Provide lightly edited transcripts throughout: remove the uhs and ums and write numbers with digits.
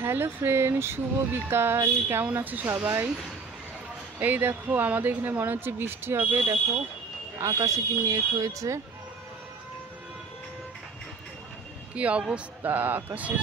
Hello friend, শুভ বিকাল। কেমন আছো সবাই? এই দেখো, আমাদের এখানে মনে হচ্ছে বৃষ্টি হবে। দেখো আকাশে কি মেঘ হয়েছে, কি অবস্থা আকাশের।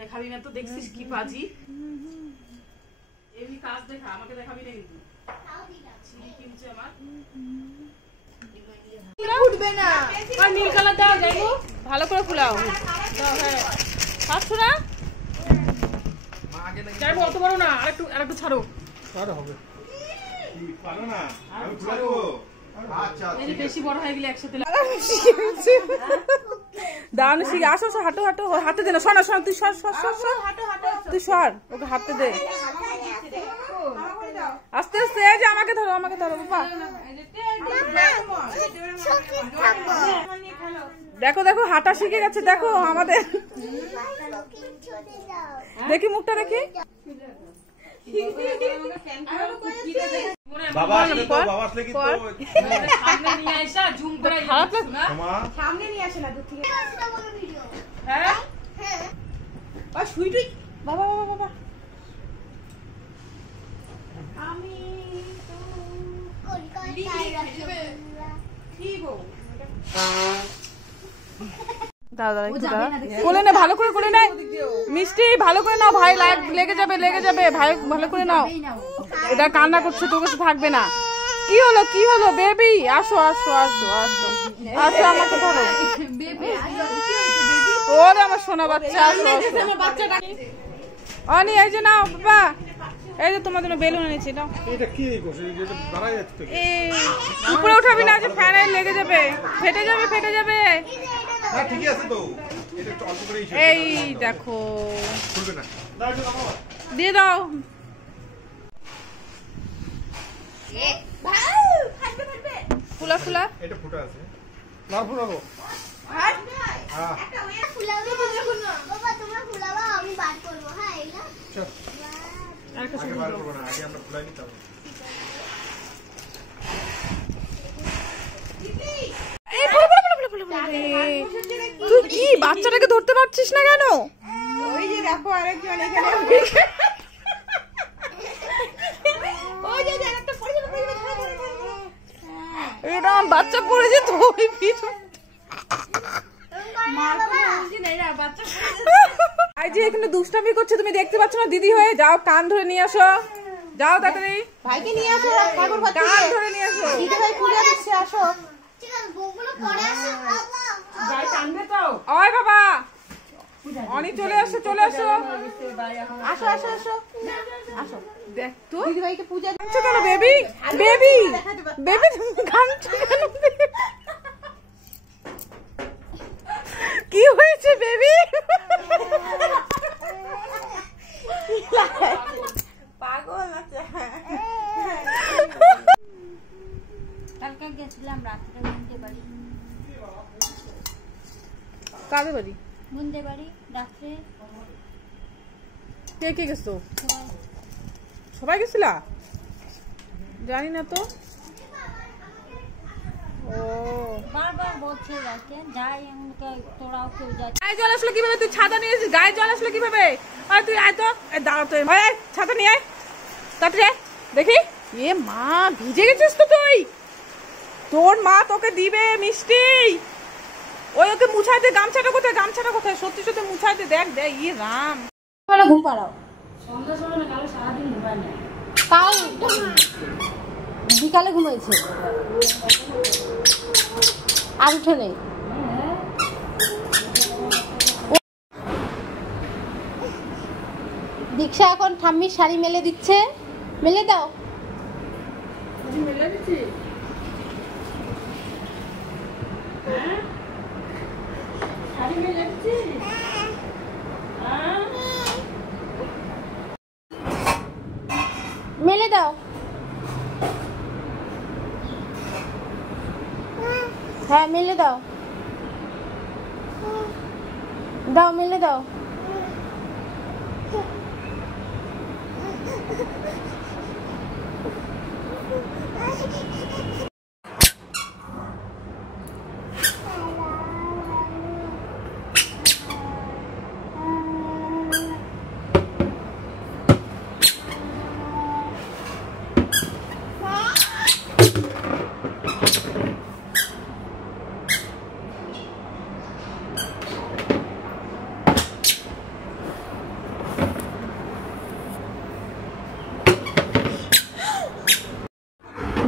দেখাবি না তো, দেখছিস কি পাজি এমনি কাজ দেখা, আমাকে দেখাবি না কিন্তু কিনছে আমার উঠবে না। আর নীল কালার দাও, যাইবো ভালো করে ফুলাও দাও। হ্যাঁ, পাচ্ছো না? যাইবো, অত বড় না, আরেকটু ছাড়ো। ছাড়া হবে কি পারো না, আমি ছাড়ো। আচ্ছা এই যে বেশি বড় হয়ে গেলে একসাথে দাঁড়ান, শিখে আসো। হাঁটো হাঁটো, হাতে দে না। শোনা শোনা, তুই সর সর সর সর, তুই সর, ওকে হাতে দে আস্তে আস্তে। এই যে আমাকে ধরো, আমাকে ধরো বাবা। দেখো দেখো, হাঁটা শিখে গেছে। দেখো আমাদের, দেখি মুখটা দেখি। বাবা আসলে তো, বাবা আসলে কিন্তু সামনে নিয়ে আইসা জুম করে খারাপ লাগে তোমা সামনে নিয়ে আসে না দূর থেকে। হ্যাঁ আর সুইটুই বাবা বাবা বাবা। আমি তো দাদা একটু দাঁড়া, কোলে নে, ভালো করে কোলে নে। মিষ্টি ভালো করে নাও ভাই, লাইট লেগে যাবে লেগে যাবে ভাই, ভালো করে নাও। এটা কান্না করছে, তোর কাছে থাকবে না। কি হলো কি হলো বেবি? আসো আসো আসো আসো আসো, আমাকে ধরো। ওরে আমার সোনা বাচ্চা, আসো আসো। অনি এই যে নাও বাবা, এই যে তোমার জন্য বেলুন এনেছি, নাও। এটা কি করছিস? এটা দাঁড়াই যাচ্ছে তো। উপরে উঠাবি না, যে ফ্যানে লেগে যাবে, ফেটে যাবে ফেটে যাবে। হ্যাঁ ঠিকই আছে তো, এটা একটু অল্প করেই এই দেখো, খুলবে না। দাও এটা নাও। দিয়ে দাও। ফুলা ফুলা এটা ফুটা আছে, নার ফুলাবো। হ্যাঁ চল, আগে বার করবো না, আগে আমরা ফুলাই নিতাম। এই ফুলা ফুলা ফুলা ফুলা ফুলা রে। তুই কি বাচ্চাটাকে ধরতে পারছিস না কেন? ওই যে দেখো আরেকজন এখানে এটা আমার বাচ্চা পড়ে যেত ওই পিছু। এই যে এখানে দুষ্টামি করছে, তুমি দেখতে পাচ্ছ না? দিদি হয়ে যাও, কান ধরে নিয়ে আসো, যাও তাড়াতাড়ি। ভাইকে নিয়ে আসো, ঠাকুর ঘর কান ধরে নিয়ে আসো। দিদি ভাই পূজা দিচ্ছে, আসো। ভাই টানবে তো। ওই বাবা, অনি চলে আসো চলে আসো। আসো আসো আসো আসো, দেখ তো দিদি ভাইকে পূজা ঘামছো কেন বেবি? বেবি বেবি তুমি ঘামছো কেন? কি হয়েছে বেবি? পাগল আছে। কালকে গেছিলাম রাত্রে বুনতে বাড়ি। কাদের বাড়ি? বুনতে বাড়ি রাত্রে কে কে গেছো? সবাই গেছিলা? জানি না তো। ও বারবার বলছে যাকে যাই, আমাকে তোরাও কেউ যাচ্ছে। গায়ে জল আসলো কিভাবে? তুই ছাতা নিয়ে এসেছিস, গায়ে জল আসলো কিভাবে? আর তুই আয় তো, দাঁড়া তো, ছাতা নিয়ে আয় তাড়াতাড়ি আয়। দেখি, এ মা, ভিজে গেছিস তো তুই। তোর মা তোকে দিবে মিষ্টি। ওই ওকে মুছাইতে, গামছাটা কোথায়? গামছাটা কোথায়? সত্যি সত্যি মুছাইতে। দেখ দেখ, ইয়ে রাম। ভালো ঘুম পাড়াও, সন্ধ্যা সময় না, কালো সারাদিন ঘুমায় না। তাও বিকালে ঘুমাইছে, আর উঠে নেই। দীক্ষা এখন ঠাম্মির শাড়ি মেলে দিচ্ছে, মেলে দাও। মেলে দিচ্ছি। শাড়ি মেলে দিচ্ছি। মেলে দাও। হ্যাঁ মিলে দাও, দাও মিলে দাও।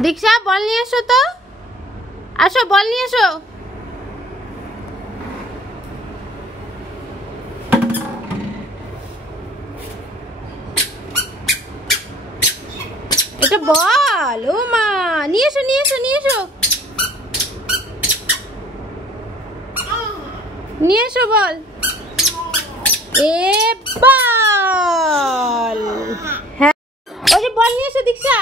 দীক্ষা বল নিয়ে এসো তো, আসো বল নিয়ে এসো। এটা বল, ও মা নিয়ে এসো নিয়ে এসো নিয়ে এসো নিয়ে এসো বল। এ বল, হ্যাঁ ওই যে বল নিয়ে এসো দীক্ষা।